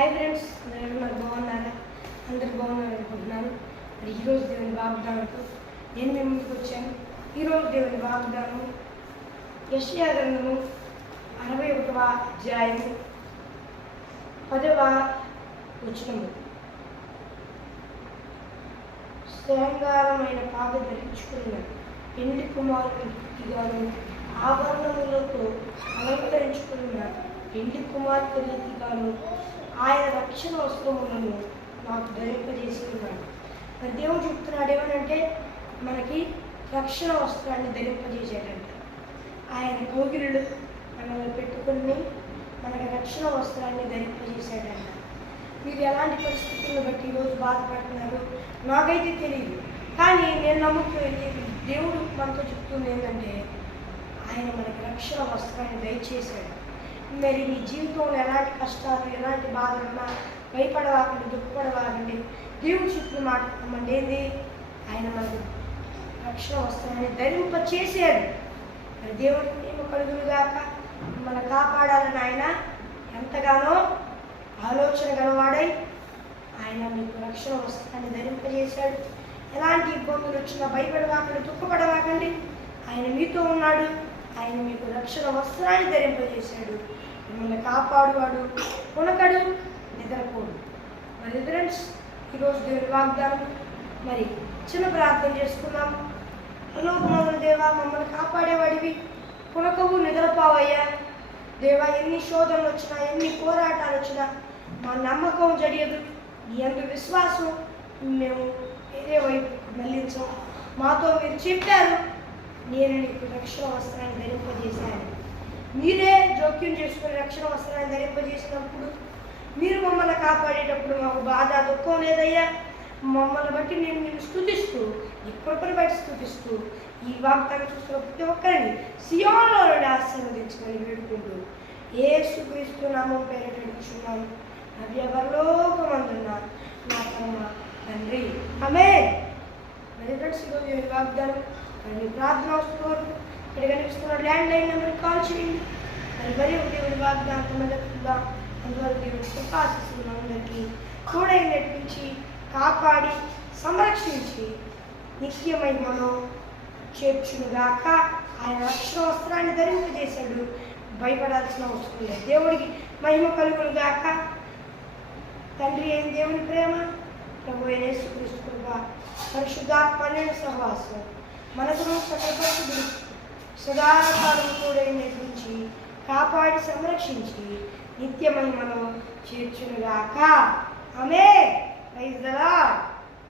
Hi friends, అందరూ బాగున్నారా? అందరు బాగున్నారు అనుకుంటున్నాను. మరి ఈరోజు దేవుని వాగ్దానంతో నేను మీ ముందుకు వచ్చాను. ఈరోజు దేవుని వాగ్దానం యెషయా గ్రంథము 61వ అధ్యాయము 10వ వచనము. శృంగారమైన పాద ధరించుకున్న పెండ్లి కుమారుడిగాను ఆభరణములతో అలంకరించుకున్న పెండ్లి కుమార్తె రీతిగాను ఆయన రక్షణ వస్త్రములను నాకు ధరింపజేసి ఉన్నాడు. మరి దేవుడు చెప్తున్నాడు ఏమనంటే, మనకి రక్షణ వస్త్రాన్ని ధరింపజేసాడంట. ఆయన కోగిళ్ళు మనల్ని పెట్టుకుని మనకి రక్షణ వస్త్రాన్ని ధరింపజేశాడంట. మీరు ఎలాంటి పరిస్థితులను బట్టి ఈరోజు బాధపడుతున్నారు నాకైతే తెలియదు, కానీ నేను నమ్ముకునే దేవుడు మనతో చెప్తుంది ఏంటంటే, ఆయన మనకి రక్షణ వస్త్రాన్ని దయచేశాడు. మరి మీ జీవితంలో ఎలాంటి కష్టాలు, ఎలాంటి బాధలు ఉన్నా భయపడవాకండి, దుఃఖపడవాకండి. దేవుడు చుట్టూ మాట్లాడమండి ఏంది, ఆయన మనకు రక్షణ వస్త్రాన్ని ధరింపచేసాడు. మరి దేవుడికి మేము కలుగులుగాక మన కాపాడాలని ఆయన ఎంతగానో ఆలోచన గలవాడై ఆయన మీకు రక్షణ వస్త్రాన్ని ధరింపజేశాడు. ఎలాంటి ఇబ్బందులు వచ్చినా భయపడవాకండి, దుఃఖపడవాకండి. ఆయన మీతో ఉన్నాడు. ఆయన మీకు రక్షణ వస్త్రాన్ని ధరింపజేశాడు. మిమ్మల్ని కాపాడువాడు, కొనకడు, నిద్రపోడు. మరి ఫ్రెండ్స్, ఈరోజు దేవుని వాగ్దానం. మరి చిన్న ప్రార్థన చేసుకున్నాం. పరలోకమందున్న దేవా, మమ్మల్ని కాపాడేవాడివి, కొనకవు, నిద్రపోవయ్యా. దేవా, ఎన్ని శోధనలు వచ్చినా, ఎన్ని పోరాటాలు వచ్చినా మా నమ్మకం జడియదు. నీ అందు విశ్వాసం మేము వేరే వైపు మళ్ళించాం. మాతో మీరు చెప్పారు, నేను నీకు రక్షణ వస్త్రాన్ని ధరింపజేశాను. మీరే జోక్యం చేసుకుని రక్షణ వస్త్రాన్ని ధరింపజేసినప్పుడు, మీరు మమ్మల్ని కాపాడేటప్పుడు మాకు బాధ, దుఃఖం లేదయ్యా. మమ్మల్ని బట్టి నేను నిన్ను స్తుతిస్తూ, నీ కృపను బట్టి స్తుతిస్తూ, ఈ వాగ్దానం చూస్తున్న ప్రతి ఒక్కరిని సియోనులో నుండి ఆశీర్వదించమని వేడుకుంటూ యేసుక్రీస్తు నామం పేరిట అడుగుచున్నాను. నవ్య పరలోకమందున్న నా పరమ తండ్రి, ఆమేన్. మరి ఫ్రెండ్స్, ఈరోజు ఈ వాగ్దానం మరి ప్రార్థన వస్తున్నారు. ఇక్కడ కనిపిస్తున్న ల్యాండ్ లైన్ నెంబర్కి కాల్ చేయండి. మరి దేవుని వాగ్దానం మొదలుగా అందువల్ల దేవుని కృపాశిస్తున్న అందరికీ కూడా నడిపించి, కాపాడి, సంరక్షించి నిత్యమై మనం చేర్చునుగాక. ఆయన రక్షణ వస్త్రాన్ని ధరింపజేశాడు. భయపడాల్సిన అవసరం లేదు. దేవుడికి మహిమ కలుగునుగాక. తండ్రి అయిన దేవుని ప్రేమ, ప్రభు అయిన యేసుక్రీస్తు కృప, పరిశుద్ధాత్మ సహవాసం మనకు సకల పరిశుద్ధులు సదాకాలం కూడా నడిపించి, కాపాడి, సంరక్షించి నిత్యమై మనం చేర్చునుగాక. ఆమేన్.